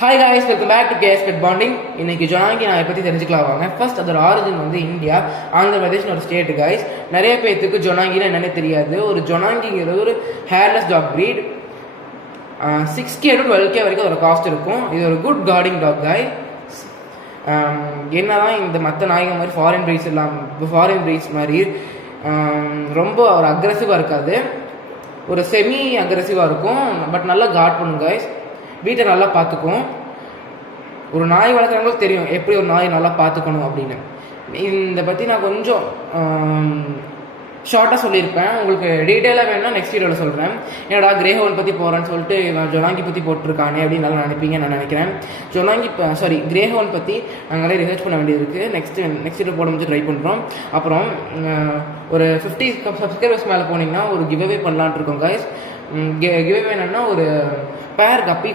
Hi guys, welcome back to KS Pet Bonding. இன்னைக்கு ஜொனாங்கி நாயை பற்றி தெரிஞ்சுக்கலாம் வாங்க. ஃபர்ஸ்ட் அதோட ஆரிஜின் வந்து இந்தியா, ஆந்திர பிரதேஷ்னு ஒரு ஸ்டேட் guys. நிறைய பேர்த்துக்கு ஜொனாங்கினா என்னன்னு தெரியாது. ஒரு ஜொனாங்கிங்கிறது ஒரு hairless talk breed. 6K to 12K வரைக்கும் ஒரு காஸ்ட் இருக்கும். இது ஒரு குட் கார்டிங் டாக் guy. என்னதான் இந்த மற்ற நாய்கள் மாதிரி ஃபாரின் ப்ரீட்ஸ் மாதிரி ரொம்ப ஒரு அக்ரெசிவாக இருக்காது. ஒரு செமி அக்ரெசிவாக இருக்கும். பட் நல்லா கார்ட் பண்ணும் guys. வீட்டை நல்லா பார்த்துக்கும். ஒரு நாய் வளர்க்குறவங்களுக்கு தெரியும் எப்படி ஒரு நாய் நல்லா பார்த்துக்கணும் அப்படின்னு. இதை பற்றி நான் கொஞ்சம் ஷார்ட்டாக சொல்லியிருப்பேன். உங்களுக்கு டீட்டெயிலாக வேணும்னா நெக்ஸ்ட் வீடியோவில் சொல்கிறேன். என்னடா கிரே ஹோல் பற்றி போகிறேன்னு சொல்லிட்டு நான் ஜொனாங்கி பற்றி போட்டிருக்கானே அப்படின்னு நல்லா நினைப்பீங்க நான் நினைக்கிறேன். கிரே ஹோல் பற்றி நாங்கள் நிறைய ரிசர்ச் பண்ண வேண்டியது இருக்குது. நெக்ஸ்ட் வீடியோ போட முடிஞ்சு ட்ரை பண்ணுறோம். அப்புறம் ஒரு 50 சப்ஸ்கிரைபர்ஸ் மேலே போனீங்கன்னா ஒரு கிவ்அவே பண்ணலான்ட்டு இருக்கோம் guys. கிவ்அவே என்னன்னா ஒரு பேர் கப்பி